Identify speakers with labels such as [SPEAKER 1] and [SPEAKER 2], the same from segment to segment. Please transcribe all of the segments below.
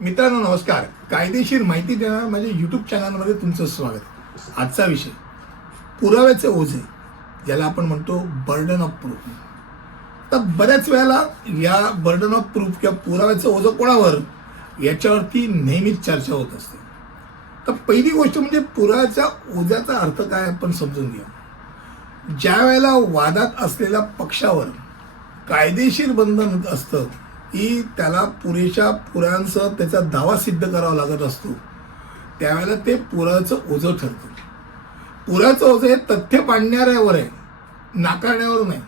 [SPEAKER 1] मित्रांनो नमस्कार. कायदेशीर माहिती देणाऱ्या माझ्या युट्यूब चॅनलमध्ये तुमचं स्वागत. आजचा विषय पुराव्याचे ओझे ज्याला आपण म्हणतो बर्डन ऑफ प्रूफ तर बऱ्याच वेळेला या बर्डन ऑफ प्रूफ किंवा पुराव्याचं ओझं कोणावर? याच्यावरती नेहमीच चर्चा होत असते. तर पहिली गोष्ट म्हणजे पुराव्याच्या ओझ्याचा अर्थ काय आपण समजून घ्या ज्या वेळेला वादात असलेल्या पक्षावर कायदेशीर बंधन असतं की त्याला पुरेशा पुरांसह त्याचा दावा सिद्ध करावा लागत असतो. त्यावेळेला ते पुराचं ओझं ठरतं. पुराचं ओझं हे तथ्य पाडणाऱ्यावर आहे नाकारण्यावर नाही.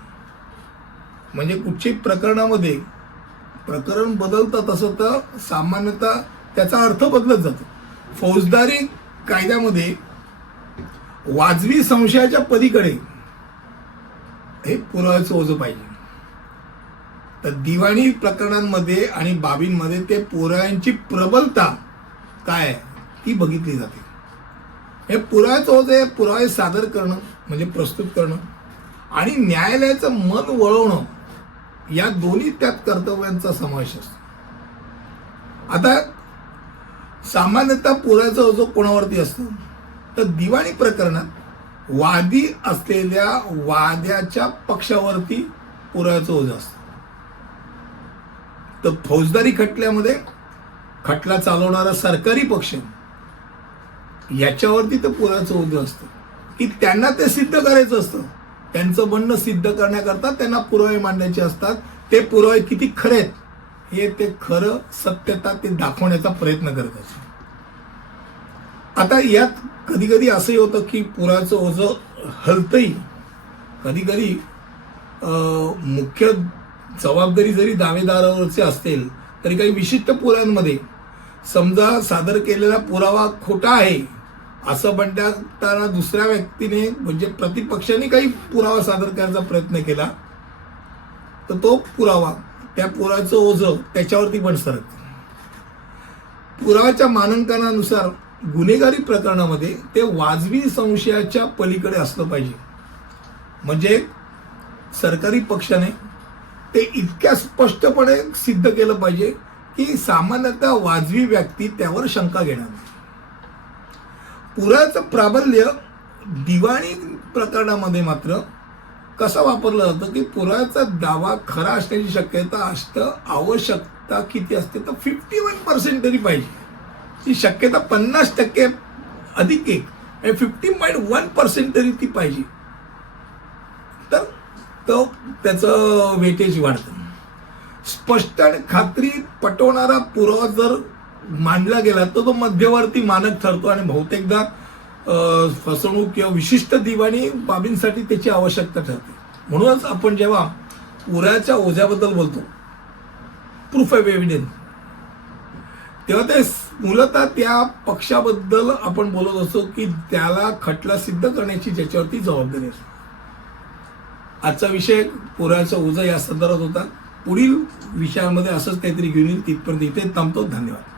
[SPEAKER 1] म्हणजे कुठच्याही प्रकरणामध्ये प्रकरण बदलतं तसं तर सामान्यतः त्याचा अर्थ बदलत जातो. फौजदारी कायद्यामध्ये वाजवी संशयाच्या पलीकडे हे पुराचं ओझं पाहिजे. तर दिवाणी प्रकरणांमध्ये आणि बाबींमध्ये ते पुराव्यांची प्रबलता काय आहे ती बघितली जाते. हे पुराव्याचं होतं हे पुरावे सादर करणं म्हणजे प्रस्तुत करणं आणि न्यायालयाचं मन वळवणं या दोन्ही त्यात कर्तव्यांचा समावेश असतो. आता सामान्यतः पुराचा ओझं कोणावरती असतो तर दिवाणी प्रकरणात वादी असलेल्या वाद्याच्या पक्षावरती पुराव्याचं ओझं असतं. तर फौजदारी खटल्यामध्ये खटला चालवणारा सरकारी पक्ष याच्यावरती तर पुराचं ओझं असतं. की त्यांना ते सिद्ध करायचं असतं. त्यांचं म्हणणं सिद्ध करण्याकरता त्यांना पुरावे मांडायचे असतात. ते पुरावे किती खरे आहेत हे ते खरं सत्यता ते दाखवण्याचा प्रयत्न करत असतात. आता यात कधी कधी असंही होतं की पुराचं ओझं हलतही. कधी कधी मुख्य जबाबदारी जरी दावेदारावरची असतील तरी काही विशिष्ट पुरांमध्ये समजा सादर केलेला पुरावा खोटा आहे असं म्हणताना दुसऱ्या व्यक्तीने म्हणजे प्रतिपक्षाने काही पुरावा सादर करण्याचा प्रयत्न केला तर तो पुरावा त्या पुराचं ओझं त्याच्यावरती पण सरकतं पुराव्याच्या मानांकनानुसार गुन्हेगारी प्रकरणामध्ये ते वाजवी संशयाच्या पलीकडे असलं पाहिजे. म्हणजे सरकारी पक्षाने ते इतक्या स्पष्टपणे सिद्ध केलं पाहिजे की सामान्यतः वाजवी व्यक्ती त्यावर शंका घेणार नाही. पुराचं प्राबल्य दिवाणी प्रकरणामध्ये मात्र कसं वापरलं जातं की पुराचा दावा खरा असण्याची शक्यता असतं आवश्यकता किती असते तर फिफ्टी वन पर्सेंट तरी पाहिजे. ती शक्यता पन्नास टक्के अधिक एक आणि फिफ्टी पॉईंट वन पर्सेंट तरी ती पाहिजे. तो त्याचं वेटेज वाढतं. स्पष्ट आणि खात्री पटवणारा पुरावा जर मांडला गेला तर तो मध्यवर्ती मानक ठरतो आणि बहुतेकदा फसवणूक किंवा विशिष्ट दिवाणी बाबींसाठी त्याची आवश्यकता ठरते. म्हणूनच आपण जेव्हा पुराच्या ओझ्याबद्दल बोलतो प्रूफ ऑफ एव्हिडन्स तेव्हा ते मूलतः त्या पक्षाबद्दल आपण बोलत असतो की त्याला खटला सिद्ध करण्याची ज्याच्यावरती जबाबदारी असते. आजचा विषय पुराचं ओझा या संदर्भात होता. पुढील विषयामध्ये असंच काहीतरी घेऊन येईल. तिथपर्यंत इथे थांबतो. धन्यवाद.